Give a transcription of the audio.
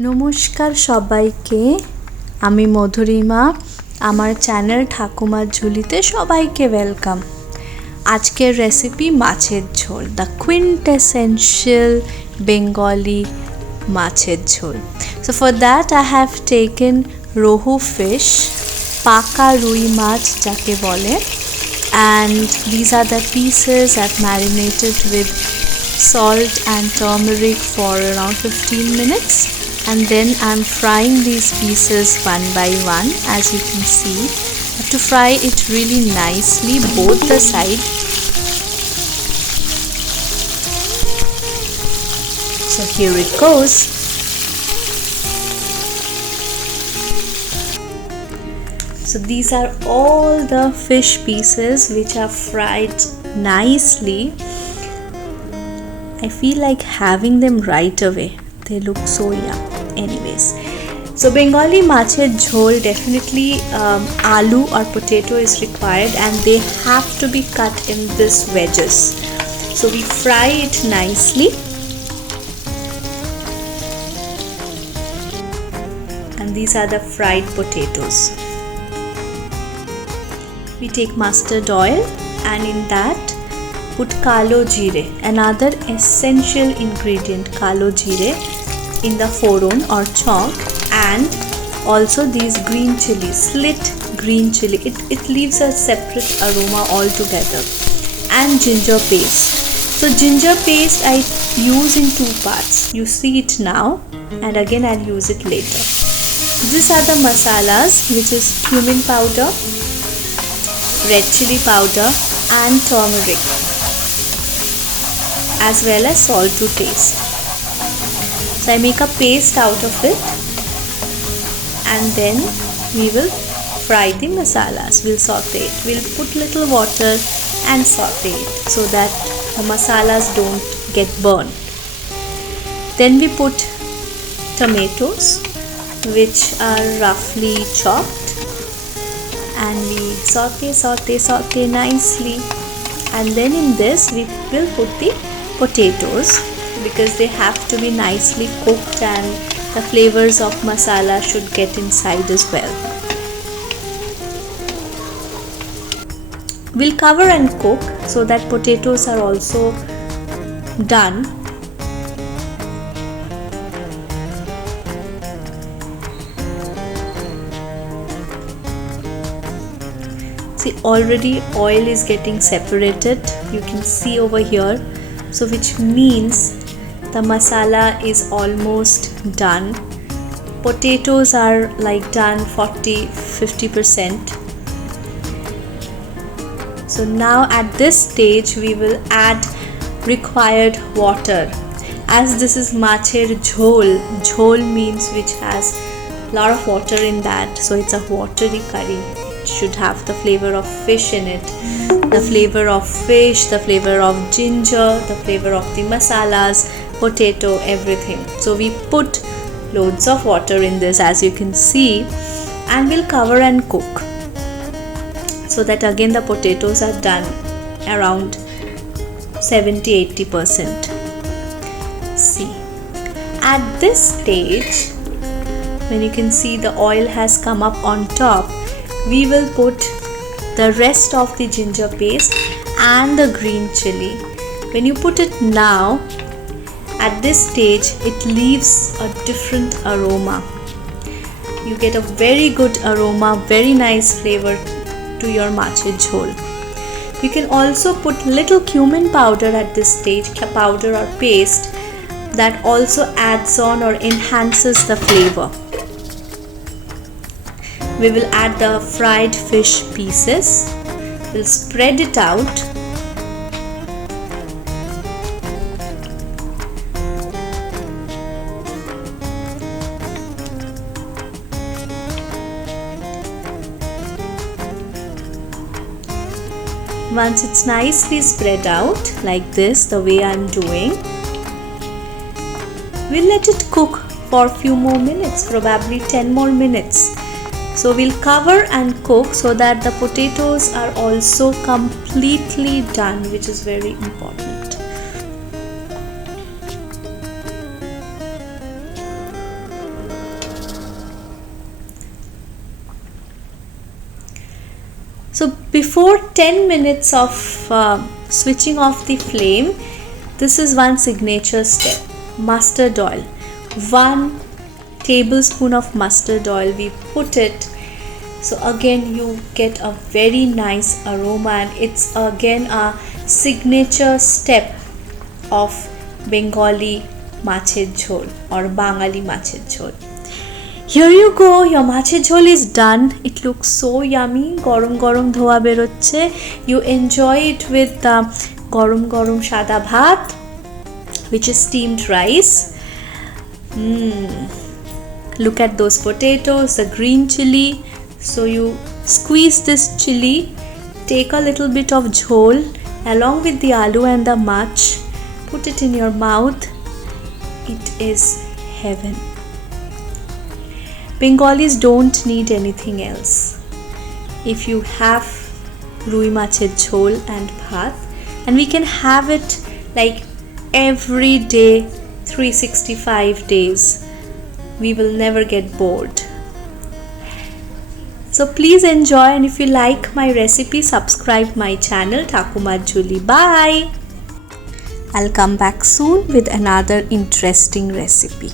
নমস্কার সবাইকে, আমি মধুরিমা। আমার চ্যানেল ঠাকুমার ঝুলিতে সবাইকে ওয়েলকাম। আজকের রেসিপি মাছের ঝোল, দ্য quintessential Bengali মাছের ঝোল। So for that I have taken rohu fish, পাকা রুই মাছ যাকে বলে, and these are the pieces I've marinated with salt and turmeric for around 15 minutes. And then I'm frying these pieces one by one. As you can see, I have to fry it really nicely, both the sides. So here it goes. So these are all the fish pieces which are fried nicely. I feel like having them right away. They look so yum. Anyways, so Bengali macher jhol, definitely aloo or potato is required, and they have to be cut in this wedges. So we fry it nicely, and these are the fried potatoes. We take mustard oil, and in that put kalo jeere, another essential ingredient, kalo jeere, in the foron or chop, and also these green chili, slit green chili. It leaves a separate aroma altogether, and ginger paste. So ginger paste I use in two parts. You see it now, and again I'll use it later. These are the masalas, which is cumin powder, red chili powder, and turmeric, as well as salt to taste. So I make a paste out of it, and then we will fry the masalas. We'll saute it. We'll put little water and saute it so that the masalas don't get burned. Then we put tomatoes, which are roughly chopped, and we saute nicely. And then in this we will put the potatoes, because they have to be nicely cooked and the flavors of masala should get inside as well. We'll cover and cook so that potatoes are also done. See, already oil is getting separated, you can see over here. So which means the masala is almost done. Potatoes are like done 40-50%. So now at this stage we will add required water. As this is macher jhol, jhol means which has a lot of water in that, so it's a watery curry. It should have the flavor of fish in it, the flavor of fish, the flavor of ginger, the flavor of the masalas, potato, everything. So we put loads of water in this, as you can see, and we'll cover and cook so that again the potatoes are done around 70-80%. See, at this stage, when you can see the oil has come up on top, we will put the rest of the ginger paste and the green chili. When you put it now, at this stage, it leaves a different aroma. You get a very good aroma, very nice flavor to your macher jhol. You can also put little cumin powder at this stage, powder or paste, that also adds on or enhances the flavor. We will add the fried fish pieces. We'll spread it out. Once it's nicely spread out like this, the way I'm doing, we'll let it cook for a few more minutes, probably 10 more minutes. So we'll cover and cook so that the potatoes are also completely done, which is very important. So before 10 minutes of switching off the flame, this is one signature step. Mustard oil, 1 tablespoon of mustard oil, we put it. So again you get a very nice aroma, and it's again a signature step of Bengali মাছের ঝোল or Bangali মাছের ঝোল. Here you go, your মাছের ঝোল is done. It looks so yummy. গরম গরম ধোয়া বেরোচ্ছে. You enjoy it with গরম গরম সাদা ভাত, which is steamed rice. Look at those potatoes, the green chili. So you squeeze this chili, take a little bit of jhol along with the aloo and the mach, put it in your mouth. It is heaven. Bengalis don't need anything else. If you have rui macher jhol and bhat, and we can have it like every day, 365 days, we will never get bored. So please enjoy, and if you like my recipe, subscribe my channel Thakumar Jhuli. Bye. I'll come back soon with another interesting recipe.